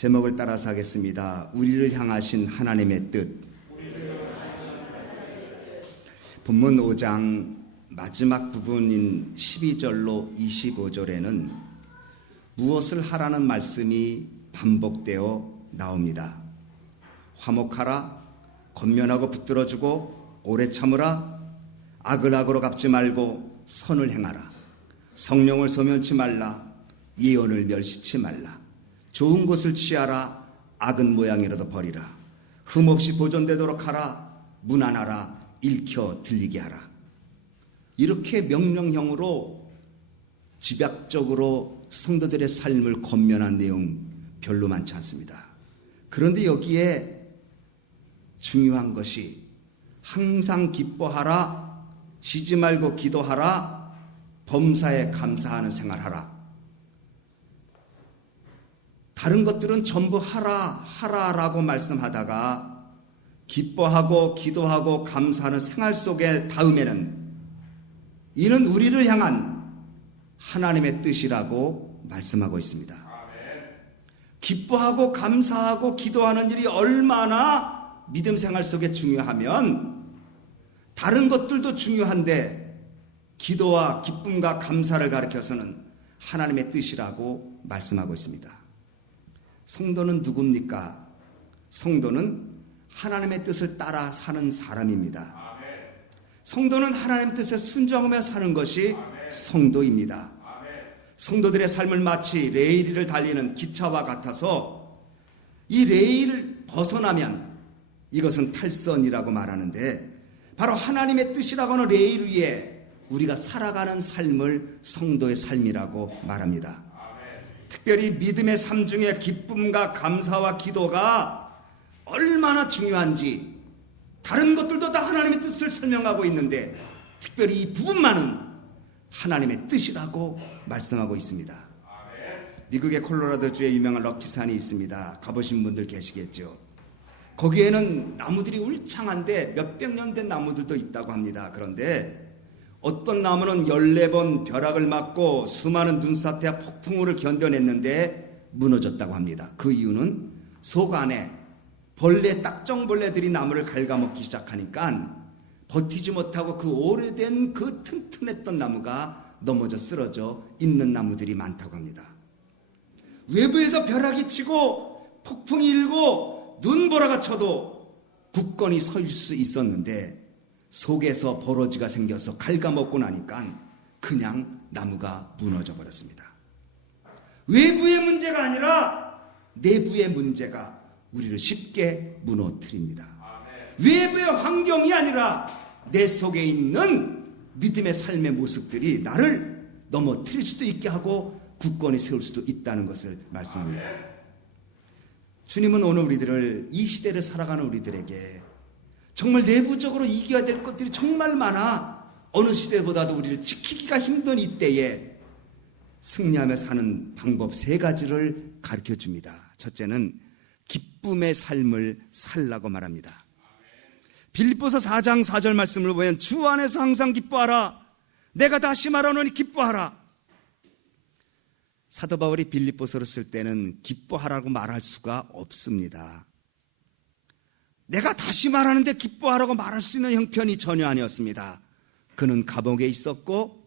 제목을 따라서 하겠습니다. 우리를 향하신 하나님의 뜻. 본문 5장 마지막 부분인 12절로 25절에는 무엇을 하라는 말씀이 반복되어 나옵니다. 화목하라, 권면하고 붙들어주고 오래 참으라, 악을 악으로 갚지 말고 선을 행하라, 성령을 소멸치 말라, 예언을 멸시치 말라, 좋은 것을 취하라, 악은 모양이라도 버리라, 흠없이 보존되도록 하라, 문안하라, 읽혀 들리게 하라. 이렇게 명령형으로 집약적으로 성도들의 삶을 권면한 내용 별로 많지 않습니다. 그런데 여기에 중요한 것이 항상 기뻐하라, 쉬지 말고 기도하라, 범사에 감사하는 생활하라. 다른 것들은 전부 하라라고 말씀하다가 기뻐하고 기도하고 감사하는 생활 속에 다음에는 이는 우리를 향한 하나님의 뜻이라고 말씀하고 있습니다. 기뻐하고 감사하고 기도하는 일이 얼마나 믿음 생활 속에 중요하면 다른 것들도 중요한데 기도와 기쁨과 감사를 가리켜서는 하나님의 뜻이라고 말씀하고 있습니다. 성도는 누굽니까? 성도는 하나님의 뜻을 따라 사는 사람입니다. 성도는 하나님의 뜻에 순종하며 사는 것이 성도입니다. 성도들의 삶을 마치 레일을 달리는 기차와 같아서 이 레일을 벗어나면 이것은 탈선이라고 말하는데 바로 하나님의 뜻이라고 하는 레일 위에 우리가 살아가는 삶을 성도의 삶이라고 말합니다. 특별히 믿음의 삶 중에 기쁨과 감사와 기도가 얼마나 중요한지 다른 것들도 다 하나님의 뜻을 설명하고 있는데 특별히 이 부분만은 하나님의 뜻이라고 말씀하고 있습니다. 미국의 콜로라도주에 유명한 럭키산이 있습니다. 가보신 분들 계시겠죠. 거기에는 나무들이 울창한데 몇백 년 된 나무들도 있다고 합니다. 그런데 어떤 나무는 14번 벼락을 맞고 수많은 눈사태와 폭풍우를 견뎌냈는데 무너졌다고 합니다. 그 이유는 속 안에 딱정벌레들이 나무를 갉아먹기 시작하니까 버티지 못하고 그 오래된 그 튼튼했던 나무가 넘어져 쓰러져 있는 나무들이 많다고 합니다. 외부에서 벼락이 치고 폭풍이 일고 눈보라가 쳐도 굳건히 서 있을 수 있었는데 속에서 버러지가 생겨서 갉아먹고 나니까 그냥 나무가 무너져 버렸습니다. 외부의 문제가 아니라 내부의 문제가 우리를 쉽게 무너뜨립니다. 외부의 환경이 아니라 내 속에 있는 믿음의 삶의 모습들이 나를 넘어뜨릴 수도 있게 하고 굳건히 세울 수도 있다는 것을 말씀합니다. 주님은 오늘 우리들을 이 시대를 살아가는 우리들에게 정말 내부적으로 이겨야 될 것들이 정말 많아 어느 시대보다도 우리를 지키기가 힘든 이때에 승리하며 사는 방법 3가지를 가르쳐 줍니다. 첫째는 기쁨의 삶을 살라고 말합니다. 빌립보서 4장 4절 말씀을 보면 주 안에서 항상 기뻐하라. 내가 다시 말하노니 기뻐하라. 사도 바울이 빌립보서를 쓸 때는 기뻐하라고 말할 수가 없습니다. 내가 다시 말하는데 기뻐하라고 말할 수 있는 형편이 전혀 아니었습니다. 그는 감옥에 있었고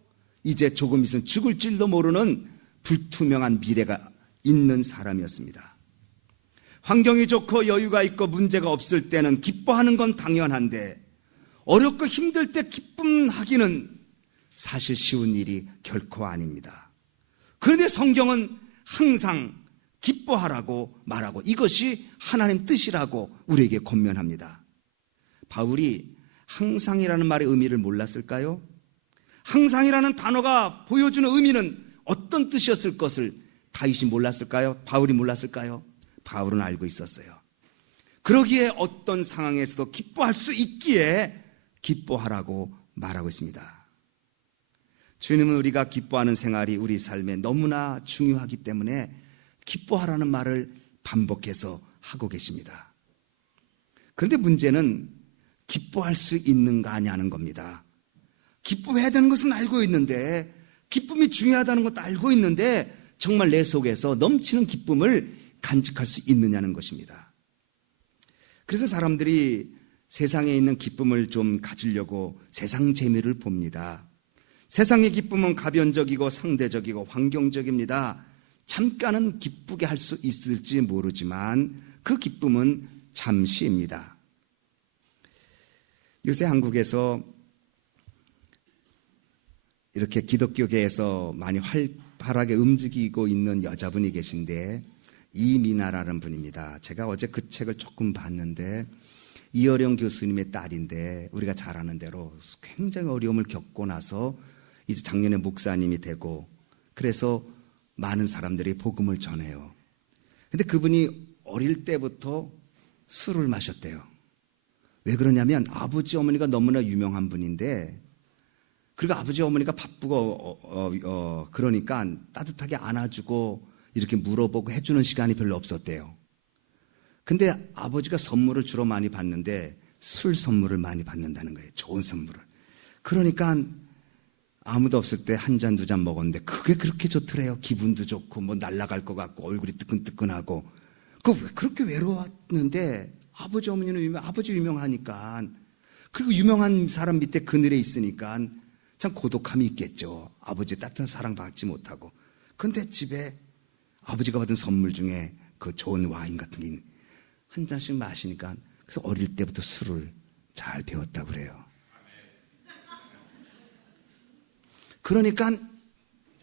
이제 조금 있으면 죽을 줄도 모르는 불투명한 미래가 있는 사람이었습니다. 환경이 좋고 여유가 있고 문제가 없을 때는 기뻐하는 건 당연한데 어렵고 힘들 때 기쁨하기는 사실 쉬운 일이 결코 아닙니다. 그런데 성경은 항상 기뻐하라고 말하고 이것이 하나님 뜻이라고 우리에게 권면합니다. 바울이 항상이라는 말의 의미를 몰랐을까요? 항상이라는 단어가 보여주는 의미는 어떤 뜻이었을 것을 다윗이 몰랐을까요? 바울이 몰랐을까요? 바울은 알고 있었어요. 그러기에 어떤 상황에서도 기뻐할 수 있기에 기뻐하라고 말하고 있습니다. 주님은 우리가 기뻐하는 생활이 우리 삶에 너무나 중요하기 때문에 기뻐하라는 말을 반복해서 하고 계십니다. 그런데 문제는 기뻐할 수 있는가 하냐는 겁니다. 기뻐해야 되는 것은 알고 있는데 기쁨이 중요하다는 것도 알고 있는데 정말 내 속에서 넘치는 기쁨을 간직할 수 있느냐는 것입니다. 그래서 사람들이 세상에 있는 기쁨을 좀 가지려고 세상 재미를 봅니다. 세상의 기쁨은 가변적이고 상대적이고 환경적입니다. 잠깐은 기쁘게 할 수 있을지 모르지만 그 기쁨은 잠시입니다. 요새 한국에서 이렇게 기독교계에서 많이 활발하게 움직이고 있는 여자분이 계신데 이미나라는 분입니다. 제가 어제 그 책을 조금 봤는데 이어령 교수님의 딸인데 우리가 잘 아는 대로 굉장히 어려움을 겪고 나서 이제 작년에 목사님이 되고 그래서 많은 사람들이 복음을 전해요. 근데 그분이 어릴 때부터 술을 마셨대요. 왜 그러냐면 아버지 어머니가 너무나 유명한 분인데 그리고 아버지 어머니가 바쁘고 그러니까 따뜻하게 안아주고 이렇게 물어보고 해주는 시간이 별로 없었대요. 근데 아버지가 선물을 주로 많이 받는데 술 선물을 많이 받는다는 거예요. 좋은 선물을. 그러니까 아무도 없을 때 한 잔, 두 잔 먹었는데 그게 그렇게 좋더래요. 기분도 좋고 뭐 날아갈 것 같고 얼굴이 뜨끈뜨끈하고. 왜 그렇게 외로웠는데 아버지 어머니는 아버지 유명하니까 그리고 유명한 사람 밑에 그늘에 있으니까 참 고독함이 있겠죠. 아버지 따뜻한 사랑 받지 못하고. 근데 집에 아버지가 받은 선물 중에 그 좋은 와인 같은 게 한 잔씩 마시니까 그래서 어릴 때부터 술을 잘 배웠다고 그래요. 그러니까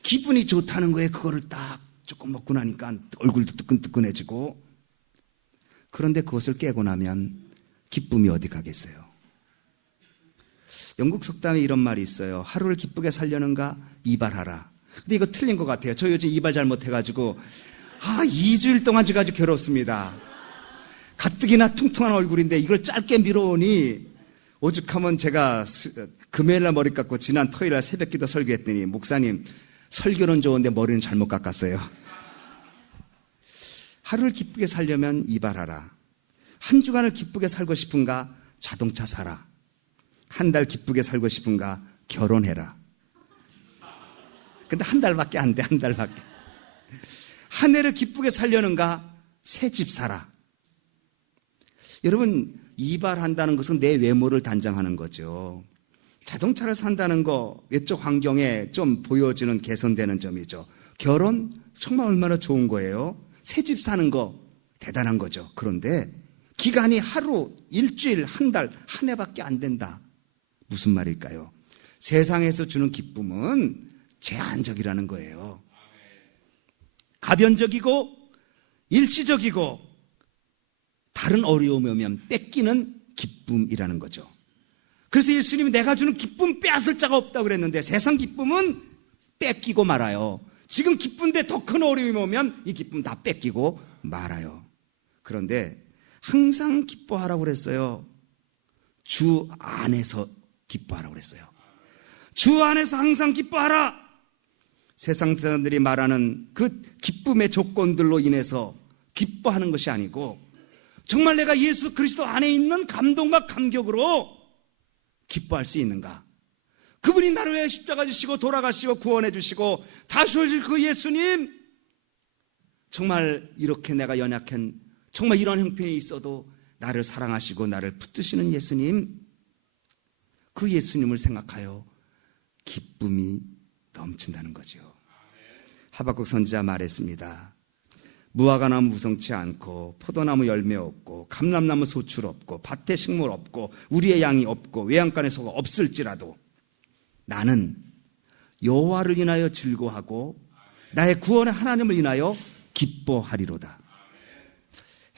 기분이 좋다는 거에 그거를 딱 조금 먹고 나니까 얼굴도 뜨끈뜨끈해지고 그런데 그것을 깨고 나면 기쁨이 어디 가겠어요. 영국 속담에 이런 말이 있어요. 하루를 기쁘게 살려는가 이발하라. 근데 이거 틀린 것 같아요. 저 요즘 이발 잘못해가지고 2주일 동안 제가 아주 괴롭습니다. 가뜩이나 퉁퉁한 얼굴인데 이걸 짧게 밀어오니 오죽하면 제가 금요일날 머리 깎고 지난 토요일날 새벽기도 설교했더니 목사님 설교는 좋은데 머리는 잘못 깎았어요. 하루를 기쁘게 살려면 이발하라. 한 주간을 기쁘게 살고 싶은가 자동차 사라. 한 달 기쁘게 살고 싶은가 결혼해라. 근데 한 달밖에 안 돼. 한 달밖에. 한 해를 기쁘게 살려는가 새 집 사라. 여러분 이발한다는 것은 내 외모를 단장하는 거죠. 자동차를 산다는 거 외적 환경에 좀 보여지는 개선되는 점이죠. 결혼 정말 얼마나 좋은 거예요. 새 집 사는 거 대단한 거죠. 그런데 기간이 하루, 일주일, 한 달, 한 해밖에 안 된다. 무슨 말일까요? 세상에서 주는 기쁨은 제한적이라는 거예요. 가변적이고 일시적이고 다른 어려움이 오면 뺏기는 기쁨이라는 거죠. 그래서 예수님이 내가 주는 기쁨 빼앗을 자가 없다고 그랬는데 세상 기쁨은 뺏기고 말아요. 지금 기쁜데 더 큰 어려움이 오면 이 기쁨 다 뺏기고 말아요. 그런데 항상 기뻐하라고 그랬어요. 주 안에서 기뻐하라고 그랬어요. 주 안에서 항상 기뻐하라. 세상 사람들이 말하는 그 기쁨의 조건들로 인해서 기뻐하는 것이 아니고 정말 내가 예수 그리스도 안에 있는 감동과 감격으로 기뻐할 수 있는가? 그분이 나를 위해 십자가 지시고 돌아가시고 구원해 주시고 다시 오실 그 예수님, 정말 이렇게 내가 연약한 정말 이런 형편이 있어도 나를 사랑하시고 나를 붙드시는 예수님, 그 예수님을 생각하여 기쁨이 넘친다는 거죠. 하박국 선지자 말했습니다. 무화과나무 무성치 않고 포도나무 열매 없고 감람나무 소출 없고 밭에 식물 없고 우리의 양이 없고 외양간에 소가 없을지라도 나는 여호와를 인하여 즐거워하고 나의 구원의 하나님을 인하여 기뻐하리로다.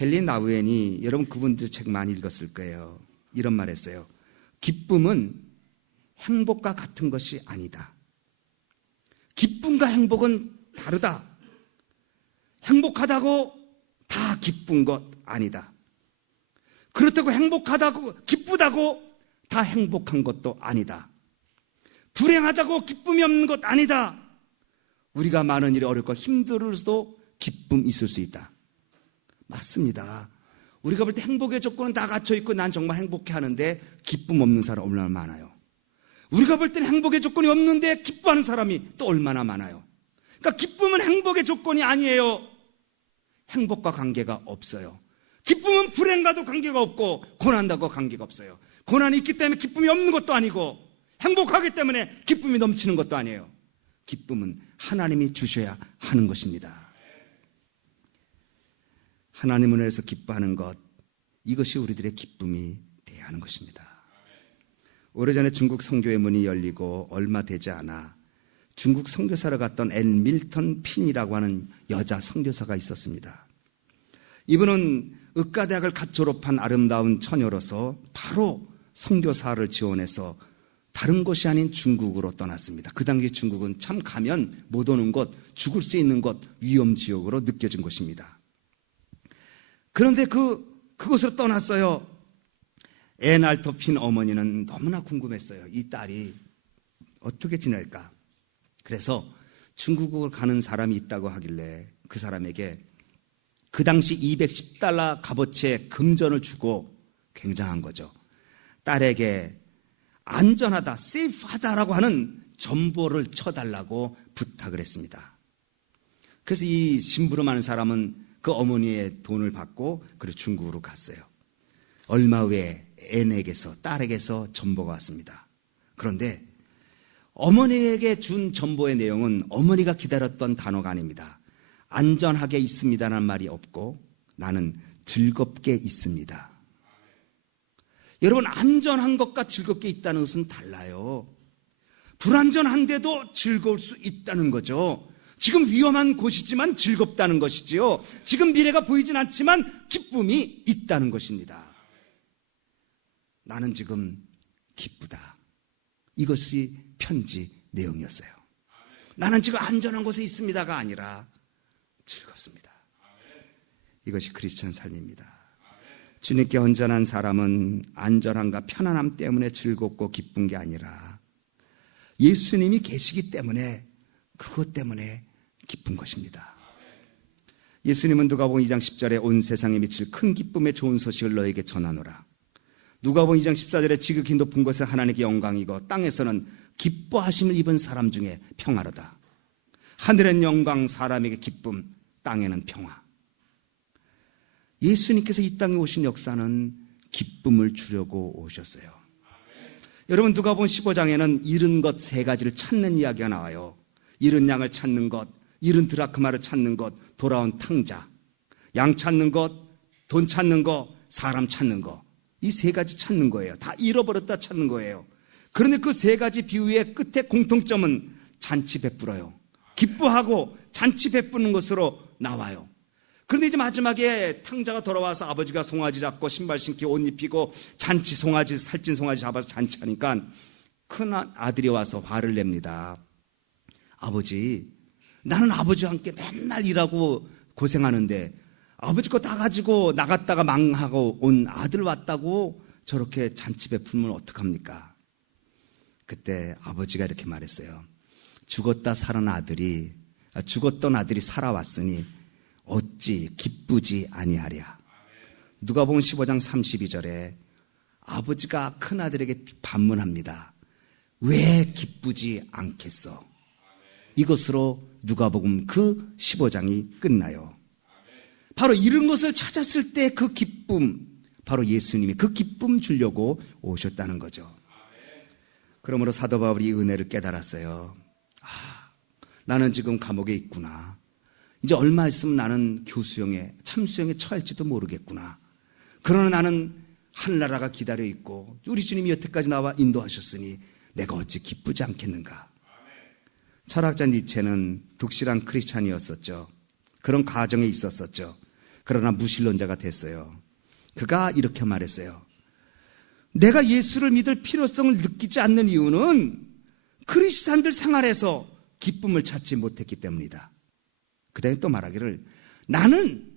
헨리 나우엔이, 여러분 그분들 책 많이 읽었을 거예요. 이런 말 했어요. 기쁨은 행복과 같은 것이 아니다. 기쁨과 행복은 다르다. 행복하다고 다 기쁜 것 아니다. 그렇다고 행복하다고 기쁘다고 다 행복한 것도 아니다. 불행하다고 기쁨이 없는 것 아니다. 우리가 많은 일이 어렵고 힘들어도 기쁨 있을 수 있다. 맞습니다. 우리가 볼 때 행복의 조건은 다 갖춰 있고 난 정말 행복해 하는데 기쁨 없는 사람 얼마나 많아요. 우리가 볼 때는 행복의 조건이 없는데 기뻐하는 사람이 또 얼마나 많아요. 그러니까 기쁨은 행복의 조건이 아니에요. 행복과 관계가 없어요. 기쁨은 불행과도 관계가 없고 고난과도 관계가 없어요. 고난이 있기 때문에 기쁨이 없는 것도 아니고 행복하기 때문에 기쁨이 넘치는 것도 아니에요. 기쁨은 하나님이 주셔야 하는 것입니다. 하나님을 위해서 기뻐하는 것, 이것이 우리들의 기쁨이 되어야 하는 것입니다. 오래전에 중국 선교의 문이 열리고 얼마 되지 않아 중국 선교사로 갔던 앤 밀턴 핀이라고 하는 여자 선교사가 있었습니다. 이분은 의과대학을 갓 졸업한 아름다운 처녀로서 바로 선교사를 지원해서 다른 곳이 아닌 중국으로 떠났습니다. 그 당시 중국은 참 가면 못 오는 곳, 죽을 수 있는 곳, 위험지역으로 느껴진 곳입니다. 그런데 그곳으로 떠났어요. 앤 알터 핀 어머니는 너무나 궁금했어요. 이 딸이 어떻게 지낼까? 그래서 중국을 가는 사람이 있다고 하길래 그 사람에게 그 당시 210달러 값어치의 금전을 주고, 굉장한 거죠, 딸에게 안전하다, 세이프하다라고 하는 전보를 쳐달라고 부탁을 했습니다. 그래서 이 심부름하는 사람은 그 어머니의 돈을 받고 그리고 중국으로 갔어요. 얼마 후에 앤에게서, 딸에게서 전보가 왔습니다. 그런데 어머니에게 준 전보의 내용은 어머니가 기다렸던 단어가 아닙니다. 안전하게 있습니다라는 말이 없고 나는 즐겁게 있습니다. 여러분, 안전한 것과 즐겁게 있다는 것은 달라요. 불안전한데도 즐거울 수 있다는 거죠. 지금 위험한 곳이지만 즐겁다는 것이지요. 지금 미래가 보이진 않지만 기쁨이 있다는 것입니다. 나는 지금 기쁘다. 이것이 편지 내용이었어요. 나는 지금 안전한 곳에 있습니다가 아니라 즐겁습니다. 이것이 크리스천 삶입니다. 주님께 온전한 사람은 안전함과 편안함 때문에 즐겁고 기쁜 게 아니라 예수님이 계시기 때문에, 그것 때문에 기쁜 것입니다. 예수님은 누가복음 2장 10절에 온 세상에 미칠 큰 기쁨의 좋은 소식을 너에게 전하노라. 누가복음 2장 14절에 지극히 높은 곳에 하나님께 영광이고 땅에서는 기뻐하심을 입은 사람 중에 평화로다. 하늘엔 영광, 사람에게 기쁨, 땅에는 평화. 예수님께서 이 땅에 오신 역사는 기쁨을 주려고 오셨어요. 여러분, 누가복음 15장에는 잃은 것 세 가지를 찾는 이야기가 나와요. 잃은 양을 찾는 것, 잃은 드라크마를 찾는 것, 돌아온 탕자. 양 찾는 것, 돈 찾는 것, 사람 찾는 것. 이 세 가지 찾는 거예요. 다 잃어버렸다 찾는 거예요. 그런데 그 세 가지 비유의 끝에 공통점은 잔치 베풀어요. 기뻐하고 잔치 베푸는 것으로 나와요. 그런데 이제 마지막에 탕자가 돌아와서 아버지가 송아지 잡고 신발 신고 옷 입히고 잔치 송아지, 살찐 송아지 잡아서 잔치하니까 큰 아들이 와서 화를 냅니다. 아버지, 나는 아버지와 함께 맨날 일하고 고생하는데 아버지 거 다 가지고 나갔다가 망하고 온 아들 왔다고 저렇게 잔치 베풀면 어떡합니까? 그때 아버지가 이렇게 말했어요. 죽었던 아들이 살아왔으니 어찌 기쁘지 아니하랴. 누가복음 15장 32절에 아버지가 큰아들에게 반문합니다. 왜 기쁘지 않겠어? 이것으로 누가복음 그 15장이 끝나요. 바로 이런 것을 찾았을 때 그 기쁨, 바로 예수님이 그 기쁨 주려고 오셨다는 거죠. 그러므로 사도 바울이 이 은혜를 깨달았어요. 나는 지금 감옥에 있구나. 이제 얼마 있으면 나는 교수형에, 참수형에 처할지도 모르겠구나. 그러나 나는 하늘나라가 기다려 있고 우리 주님이 여태까지 나와 인도하셨으니 내가 어찌 기쁘지 않겠는가. 철학자 니체는 독실한 크리스찬이었었죠. 그런 가정에 있었었죠. 그러나 무신론자가 됐어요. 그가 이렇게 말했어요. 내가 예수를 믿을 필요성을 느끼지 않는 이유는 크리스찬들 생활에서 기쁨을 찾지 못했기 때문이다. 그 다음에 또 말하기를 나는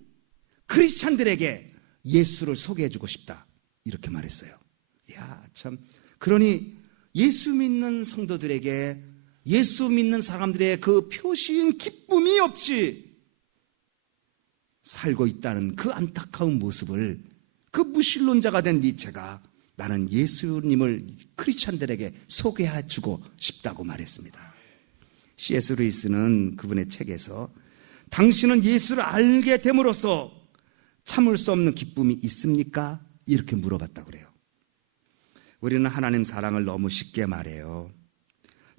크리스찬들에게 예수를 소개해주고 싶다. 이렇게 말했어요. 이야, 참. 그러니 예수 믿는 성도들에게, 예수 믿는 사람들의 그 표시인 기쁨이 없이 살고 있다는 그 안타까운 모습을 그 무신론자가 된 니체가 나는 예수님을 크리스찬들에게 소개해주고 싶다고 말했습니다. C.S. 루이스는 그분의 책에서 당신은 예수를 알게 됨으로써 참을 수 없는 기쁨이 있습니까? 이렇게 물어봤다고 그래요. 우리는 하나님 사랑을 너무 쉽게 말해요.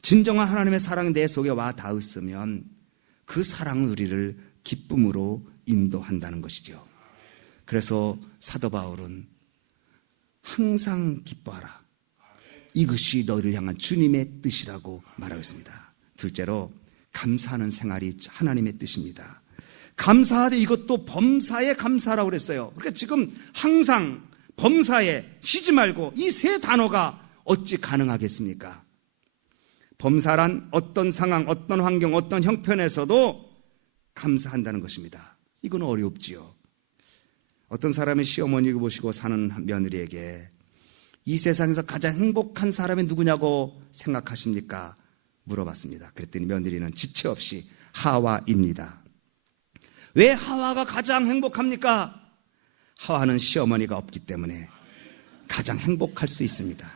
진정한 하나님의 사랑이 내 속에 와 닿았으면 그 사랑은 우리를 기쁨으로 인도한다는 것이죠. 그래서 사도 바울은 항상 기뻐하라. 이것이 너희를 향한 주님의 뜻이라고 말하고 있습니다. 둘째로 감사하는 생활이 하나님의 뜻입니다. 감사하되 이것도 범사에 감사하라고 그랬어요. 그러니까 지금 항상 범사에 쉬지 말고 이 세 단어가 어찌 가능하겠습니까? 범사란 어떤 상황, 어떤 환경, 어떤 형편에서도 감사한다는 것입니다. 이건 어렵지요. 어떤 사람의 시어머니를 모시고 사는 며느리에게 이 세상에서 가장 행복한 사람이 누구냐고 생각하십니까? 물어봤습니다. 그랬더니 며느리는 지체 없이 하와입니다. 왜 하와가 가장 행복합니까? 하와는 시어머니가 없기 때문에 가장 행복할 수 있습니다.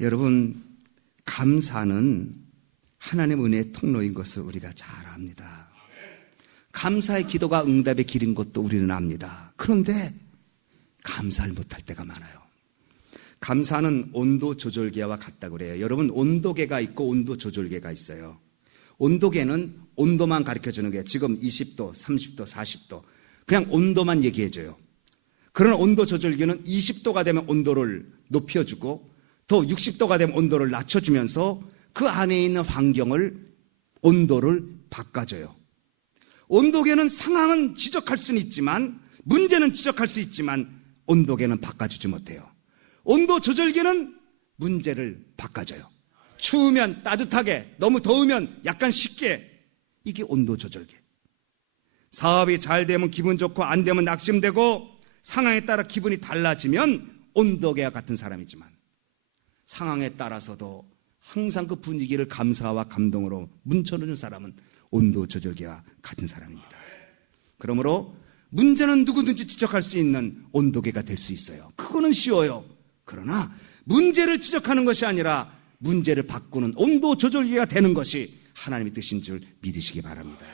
여러분, 감사는 하나님 은혜의 통로인 것을 우리가 잘 압니다. 감사의 기도가 응답의 길인 것도 우리는 압니다. 그런데 감사를 못할 때가 많아요. 감사는 온도 조절계와 같다고 그래요. 여러분, 온도계가 있고 온도 조절계가 있어요. 온도계는 온도만 가르쳐주는 게 지금 20도, 30도, 40도 그냥 온도만 얘기해줘요. 그러나 온도 조절기는 20도가 되면 온도를 높여주고 더 60도가 되면 온도를 낮춰주면서 그 안에 있는 환경을 온도를 바꿔줘요. 온도계는 상황은 지적할 수는 있지만 문제는 지적할 수 있지만 온도계는 바꿔주지 못해요. 온도 조절기는 문제를 바꿔줘요. 추우면 따뜻하게, 너무 더우면 약간 식게. 이게 온도 조절기. 사업이 잘 되면 기분 좋고 안 되면 낙심되고 상황에 따라 기분이 달라지면 온도계와 같은 사람이지만 상황에 따라서도 항상 그 분위기를 감사와 감동으로 문쳐놓는 사람은 온도 조절기와 같은 사람입니다. 그러므로 문제는 누구든지 지적할 수 있는 온도계가 될 수 있어요. 그거는 쉬워요. 그러나 문제를 지적하는 것이 아니라 문제를 바꾸는 온도 조절기가 되는 것이 하나님의 뜻인 줄 믿으시기 바랍니다.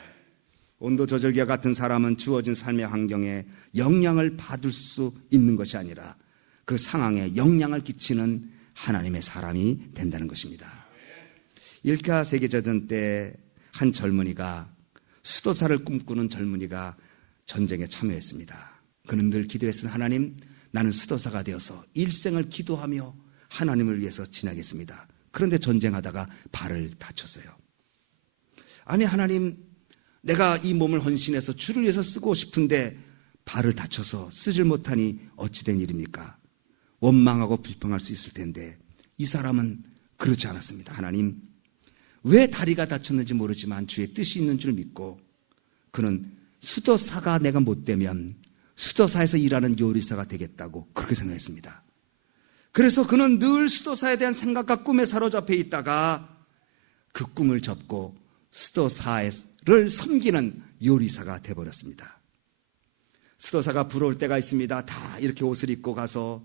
온도 조절기와 같은 사람은 주어진 삶의 환경에 영향을 받을 수 있는 것이 아니라 그 상황에 영향을 끼치는 하나님의 사람이 된다는 것입니다. 1차 세계대전 때 한 젊은이가 수도사를 꿈꾸는 젊은이가 전쟁에 참여했습니다. 그는 늘 기도했으니 하나님, 나는 수도사가 되어서 일생을 기도하며 하나님을 위해서 지나겠습니다. 그런데 전쟁하다가 발을 다쳤어요. 아니 하나님, 내가 이 몸을 헌신해서 주를 위해서 쓰고 싶은데 발을 다쳐서 쓰질 못하니 어찌된 일입니까? 원망하고 불평할 수 있을 텐데 이 사람은 그렇지 않았습니다. 하나님, 왜 다리가 다쳤는지 모르지만 주의 뜻이 있는 줄 믿고 그는 수도사가 내가 못 되면 수도사에서 일하는 요리사가 되겠다고 그렇게 생각했습니다. 그래서 그는 늘 수도사에 대한 생각과 꿈에 사로잡혀 있다가 그 꿈을 접고 수도사를 섬기는 요리사가 되어버렸습니다. 수도사가 부러울 때가 있습니다. 다 이렇게 옷을 입고 가서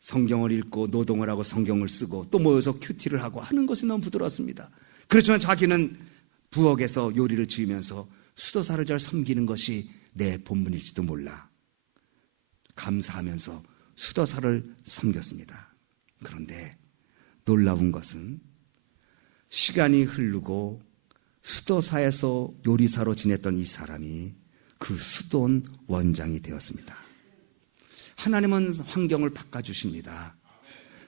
성경을 읽고 노동을 하고 성경을 쓰고 또 모여서 큐티를 하고 하는 것이 너무 부드럽습니다. 그렇지만 자기는 부엌에서 요리를 지으면서 수도사를 잘 섬기는 것이 내 본분일지도 몰라 감사하면서 수도사를 섬겼습니다. 그런데 놀라운 것은 시간이 흐르고 수도사에서 요리사로 지냈던 이 사람이 그 수도원 원장이 되었습니다. 하나님은 환경을 바꿔주십니다.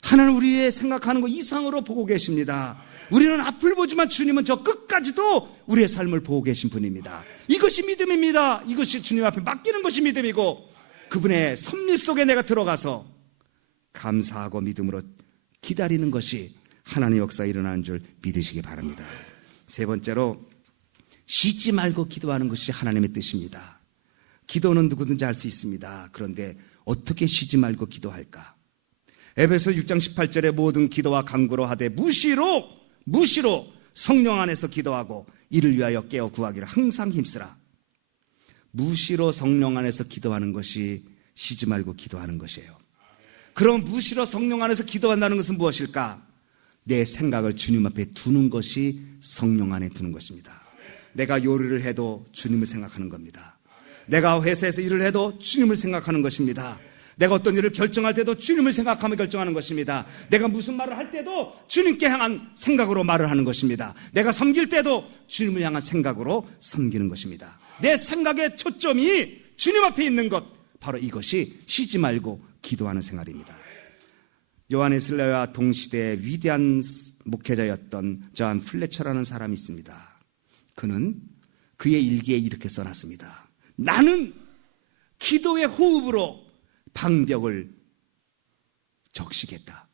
하나님 우리의 생각하는 것 이상으로 보고 계십니다. 우리는 앞을 보지만 주님은 저 끝까지도 우리의 삶을 보고 계신 분입니다. 이것이 믿음입니다. 이것이 주님 앞에 맡기는 것이 믿음이고 그분의 섭리 속에 내가 들어가서 감사하고 믿음으로 기다리는 것이 하나님의 역사가 일어나는 줄 믿으시기 바랍니다. 세 번째로 쉬지 말고 기도하는 것이 하나님의 뜻입니다. 기도는 누구든지 할 수 있습니다. 그런데 어떻게 쉬지 말고 기도할까? 에베소 6장 18절에 모든 기도와 간구로 하되 무시로 성령 안에서 기도하고 이를 위하여 깨어 구하기를 항상 힘쓰라. 무시로 성령 안에서 기도하는 것이 쉬지 말고 기도하는 것이에요. 그럼 무시로 성령 안에서 기도한다는 것은 무엇일까? 내 생각을 주님 앞에 두는 것이 성령 안에 두는 것입니다. 내가 요리를 해도 주님을 생각하는 겁니다. 내가 회사에서 일을 해도 주님을 생각하는 것입니다. 내가 어떤 일을 결정할 때도 주님을 생각하며 결정하는 것입니다. 내가 무슨 말을 할 때도 주님께 향한 생각으로 말을 하는 것입니다. 내가 섬길 때도 주님을 향한 생각으로 섬기는 것입니다. 내 생각의 초점이 주님 앞에 있는 것, 바로 이것이 쉬지 말고 기도하는 생활입니다. 요한 웨슬레와 동시대의 위대한 목회자였던 존 플래처라는 사람이 있습니다. 그는 그의 일기에 이렇게 써놨습니다. 나는 기도의 호흡으로 방벽을 적시겠다.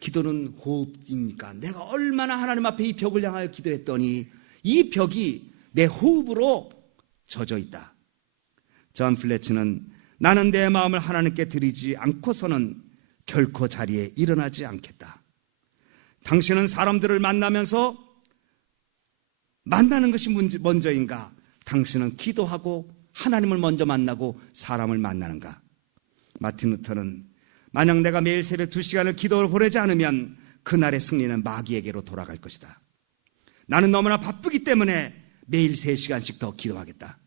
기도는 호흡이니까 내가 얼마나 하나님 앞에 이 벽을 향하여 기도했더니 이 벽이 내 호흡으로 젖어 있다. 존 플래처는 나는 내 마음을 하나님께 드리지 않고서는 결코 자리에 일어나지 않겠다. 당신은 사람들을 만나면서 만나는 것이 먼저인가? 당신은 기도하고 하나님을 먼저 만나고 사람을 만나는가? 마틴 루터는 만약 내가 매일 새벽 2시간을 기도를 보내지 않으면 그날의 승리는 마귀에게로 돌아갈 것이다. 나는 너무나 바쁘기 때문에 매일 3시간씩 더 기도하겠다.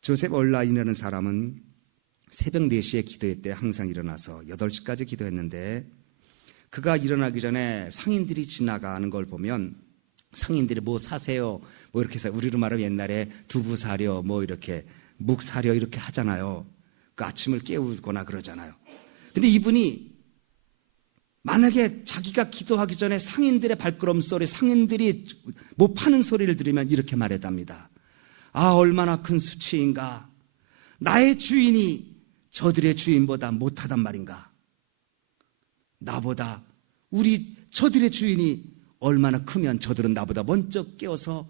조셉 올라인이라는 사람은 새벽 4시에 기도회 때 항상 일어나서 8시까지 기도했는데, 그가 일어나기 전에 상인들이 지나가는 걸 보면 상인들이 뭐 사세요, 뭐 이렇게 해서 우리로 말하면 옛날에 두부 사려, 뭐 이렇게 묵 사려 이렇게 하잖아요. 그 아침을 깨우거나 그러잖아요. 근데 이분이 만약에 자기가 기도하기 전에 상인들의 발걸음 소리, 상인들이 뭐 파는 소리를 들으면 이렇게 말했답니다. 아, 얼마나 큰 수치인가. 나의 주인이 저들의 주인보다 못하단 말인가. 나보다 저들의 주인이 얼마나 크면 저들은 나보다 먼저 깨어서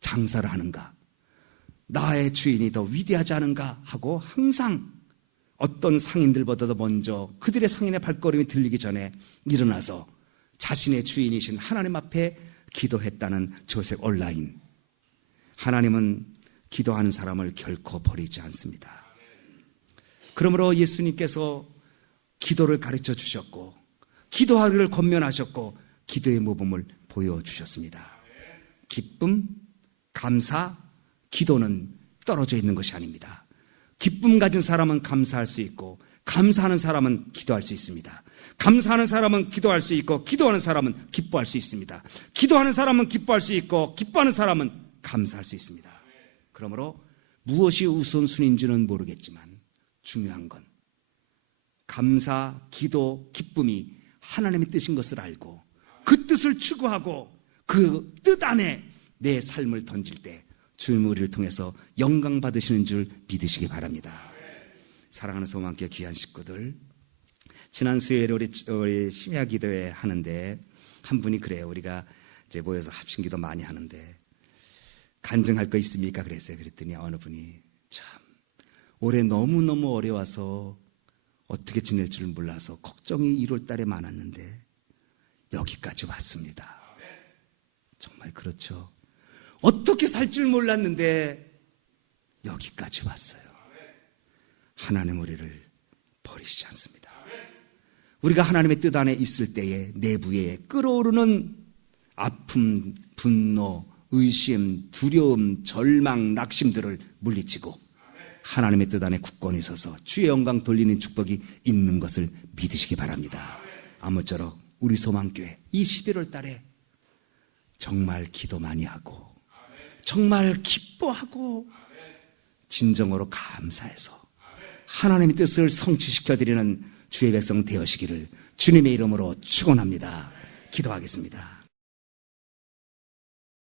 장사를 하는가. 나의 주인이 더 위대하지 않은가 하고 항상 어떤 상인들보다도 먼저 그들의 상인의 발걸음이 들리기 전에 일어나서 자신의 주인이신 하나님 앞에 기도했다는 조셉 올라인. 하나님은 기도하는 사람을 결코 버리지 않습니다. 그러므로 예수님께서 기도를 가르쳐 주셨고 기도하기를 권면하셨고 기도의 모범을 보여주셨습니다. 기쁨, 감사, 기도는 떨어져 있는 것이 아닙니다. 기쁨 가진 사람은 감사할 수 있고 감사하는 사람은 기도할 수 있습니다. 감사하는 사람은 기도할 수 있고 기도하는 사람은 기뻐할 수 있습니다. 기도하는 사람은 기뻐할 수 있고 기뻐하는 사람은 감사할 수 있습니다. 그러므로 무엇이 우선순위인지는 모르겠지만 중요한 건 감사, 기도, 기쁨이 하나님의 뜻인 것을 알고 그 뜻을 추구하고 그 뜻 안에 내 삶을 던질 때 주님 우리를 통해서 영광 받으시는 줄 믿으시기 바랍니다. 사랑하는 소망교회 귀한 식구들, 지난 수요일에 우리 심야 기도회 하는데 한 분이 그래요. 우리가 이제 모여서 합심기도 많이 하는데 간증할 거 있습니까? 그랬어요. 그랬더니 어느 분이 참 올해 너무너무 어려워서 어떻게 지낼 줄 몰라서 걱정이 1월 달에 많았는데 여기까지 왔습니다. 정말 그렇죠. 어떻게 살 줄 몰랐는데 여기까지 왔어요. 하나님 우리를 버리시지 않습니다. 우리가 하나님의 뜻 안에 있을 때에 내부에 끓어오르는 아픔, 분노, 의심, 두려움, 절망, 낙심들을 물리치고 하나님의 뜻 안에 굳건히 서서 주의 영광 돌리는 축복이 있는 것을 믿으시기 바랍니다. 아무쪼록 우리 소망교회 이 11월 달에 정말 기도 많이 하고 정말 기뻐하고 진정으로 감사해서 하나님의 뜻을 성취시켜드리는 주의 백성 되어시기를 주님의 이름으로 축원합니다. 기도하겠습니다.